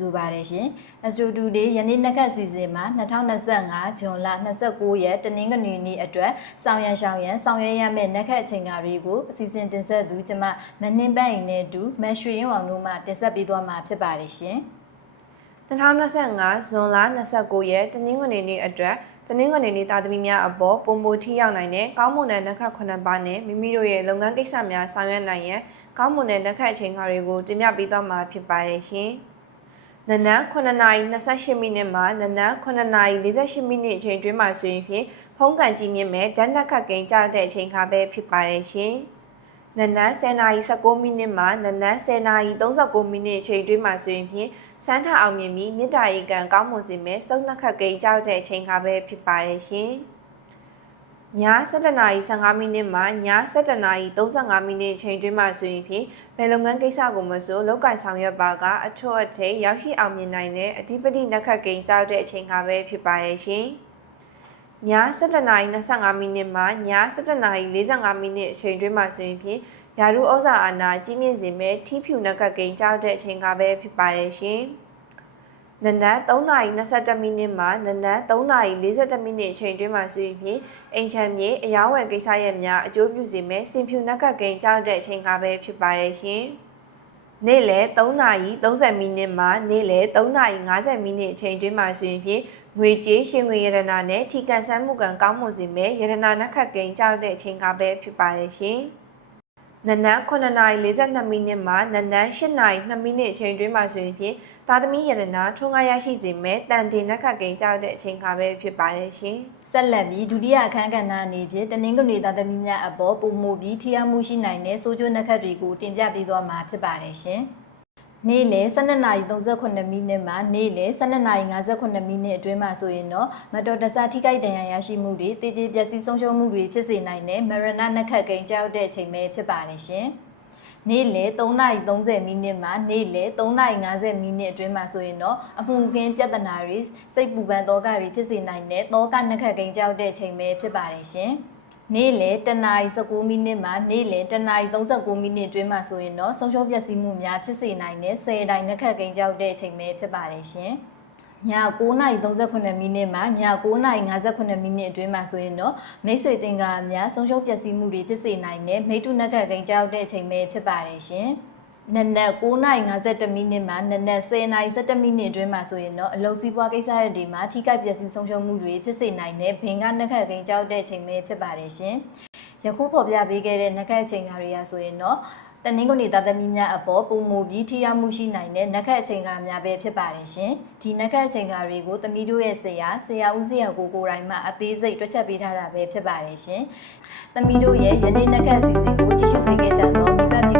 ဆိုပါတယ်ရှင်။ Astro Today ယနေ့နှစ်ခတ်စီစဉ်မှာ2025ဇွန်လ29ရက်တနင်္ဂနွေနေ့အတွက်ဆောင်ရန်ရှောင်းရန်ဆောင်ရွက်ရမယ့်နှစ်ခတ်အချိန်ကားတွေကိုအစီအစဉ်တင်ဆက်သူကျမမနှင်းပန့်ရင်နဲ့အတူမန်ရွှေရင်အောင်တို့မှတင်ဆက်ပေးသွားမှာဖြစ်ပါတယ်ရှင်။2025ဇွန်လ29ရက်တနင်္ဂနွေနေ့အတွက် တနင်္ဂနွေနေ့တာသမီများအပေါ်ပုံပိုထိရောက်နိုင်တဲ့ကောင်းမွန်တဲ့နှက်ခတ်ခုနှစ်ပါးနဲ့မိမိတို့ရဲ့လုပ်ငန်းကိစ္စများဆောင်ရွက်နိုင်ရန်ကောင်းမွန်တဲ့နှက်ခတ်အချိန်ခါတွေကိုတင်ပြပေးသွားမှာဖြစ်ပါတယ်ရှင်။နနက်9:28မိနစ်မှနနက်9:48မိနစ်အချိန်တွင်းမှာဆိုရင်ဖြင့်ဖုံးကန်ကြီးမြင့်မဲ့ဓာတ်နှက်ခတ်ကိန်းကြောက်တဲ့အချိန်ခါပဲဖြစ်ပါတယ်ရှင်။ နနက်10:19မိနစ်မှနနက်10:39မိနစ်အချိန်တွင်းမှာဆိုရင်ဖြင့်စမ်းထအောင်မြင်ပြီးမြစ်တာရီကန်ကောင်းမွန်စေမဲ့စုံနှက်ခတ်ကိန်းကြောက်တဲ့အချိန်ခါပဲဖြစ်ပါတယ်ရှင်။ည7:15မိနစ်မှည7:35မိနစ်အချိန်တွင်းမှာဆိုရင်ဖြင့်ဘယ်လုပ်ငန်းကိစ္စကိုမဆိုလောက်ကင်ဆောင်ရွက်ပါကအထွတ်အထိပ်ရောက်ရှိအောင်မြင်နိုင်တဲ့အဓိပတိနှက်ခတ်ကိန်းကြောက်တဲ့အချိန်ခါပဲဖြစ်ပါတယ်ရှင်။ ည7:25မိနစ်မှည7:45မိနစ်အချိန်တွင်းမှာဆိုရင်ဖြင့်ယာရုဩဇာအာဏာကြီးမြင့်စေမဲ့ထီးဖြူနှက်ခတ်ကိန်းကြောက်တဲ့အချိန်ခါပဲဖြစ်ပါတယ်ရှင်။နနက်3:21မိနစ်မှနနက်3:42မိနစ်အချိန်တွင်းမှာဆိုရင်ဖြင့်အိမ်ချမ်းမြေအယောင်းဝယ်ကိစ္စရပ်များအကျိုးပြုစေမဲ့စင်ဖြူနှက်ခတ်ကိန်းကြောက်တဲ့အချိန်ခါပဲဖြစ်ပါတယ်ရှင်။ နေ့လယ်3:30မိနစ်မှနေ့လယ်3:50မိနစ်အချိန်တွင်းမှာဆိုရင်ဖြင့်ငွေကြေးရှင်ငွေရတနာနဲ့ထိကန်ဆန်းမှုကံကောင်းမွန်စေမဲ့ရတနာနှက်ခတ်ကိန်းကြောက်တဲ့အချိန်ကပဲဖြစ်ပါတယ်ရှင်။ နနက်9:42မိနစ်မှနနက်8:02မိနစ်အချိန်တွင်းမှာဆိုရင်ဖြင့်သားသမီးရတနာထွန်းကားရရှိစေမဲ့တန်တင်နှက်ခတ်ကိန်းကြောက်တဲ့အချိန်ကပဲဖြစ်ပါတယ်ရှင်။ဆက်လက်ပြီးဒုတိယအခန်းကဏ္ဍအနေဖြင့်တနင်္ဂနွေသားသမီးများအပေါ်ပုံမူပြီးထိရောက်မှုရှိနိုင်တဲ့စိုးကျိုးနှက်ခတ်တွေကိုတင်ပြပေးသွားမှာဖြစ်ပါတယ်ရှင်။ နေ့လယ်12:38မိနစ်မှနေ့လယ်12:58မိနစ်အတွင်းမှာဆိုရင်တော့မတော်တဆထိခိုက်ဒဏ်ရာရရှိမှုတွေတည်ကြည်ပျက်စီးဆုံးရှုံးမှုတွေဖြစ်စေနိုင်တဲ့မရဏနှက်ခတ်ကိန်းကြောက်တဲ့အချိန်ပဲဖြစ်ပါတယ်ရှင်။နေ့လယ်3:30မိနစ်မှနေ့လယ်3:50မိနစ်အတွင်းမှာဆိုရင်တော့အမှုခင်းပြဿနာတွေစိတ်ပူပန်သောကတွေဖြစ်စေနိုင်တဲ့သောကနှက်ခတ်ကိန်းကြောက်တဲ့အချိန်ပဲဖြစ်ပါတယ်ရှင်။ နေ့လယ်1:19မိနစ်မှနေ့လယ်1:39မိနစ်အတွင်းမှာဆိုရင်တော့ဆုံးရှုံးပျက်စီးမှုများဖြစ်စေနိုင်တဲ့10တိုင်နှက်ခတ်ကိန်းကြောက်တဲ့အချိန်ပဲဖြစ်ပါတယ်ရှင်။ည9:38မိနစ်မှည9:58မိနစ်အတွင်းမှာဆိုရင်တော့မိတ်ဆွေတင်ကားများဆုံးရှုံးပျက်စီးမှုတွေဖြစ်စေနိုင်တဲ့မိတ္တုနက်ခတ်ကိန်းကြောက်တဲ့အချိန်ပဲဖြစ်ပါတယ်ရှင်။ နနက်9:52မိနစ်မှနနက်10:17မိနစ်အတွင်းမှာဆိုရင်တော့အလုံစီးပွားကိစ္စရပ်တွေမှာထိခိုက်ပျက်စီးဆုံးရှုံးမှုတွေဖြစ်စေနိုင်တဲ့ဘင်္ဂနက်ခတ်ကိန်းကြောက်တဲ့အချိန်ပဲဖြစ်ပါတယ်ရှင်။ယခုဖော်ပြပေးခဲ့တဲ့နက်ခတ်အချိန်ကားတွေရဆိုရင်တော့တနင်္ဂနွေသားသမီးများအပေါ်ပုံမူပြီးထိရောက်မှုရှိနိုင်တဲ့နက်ခတ်အချိန်ကားများပဲဖြစ်ပါတယ်ရှင်။ဒီနက်ခတ်အချိန်ကားတွေကိုသမီးတို့ရဲ့ဆရာဆရာဦးဆရာကိုကိုယ်တိုင်မှအသေးစိတ်တွက်ချက်ပေးထားတာပဲဖြစ်ပါတယ်ရှင်။သမီးတို့ရဲ့ယနေ့နက်ခတ်အစီအစဉ်ကိုကြည့်ရှုပေးခဲ့ကြတော့မိဘပြည်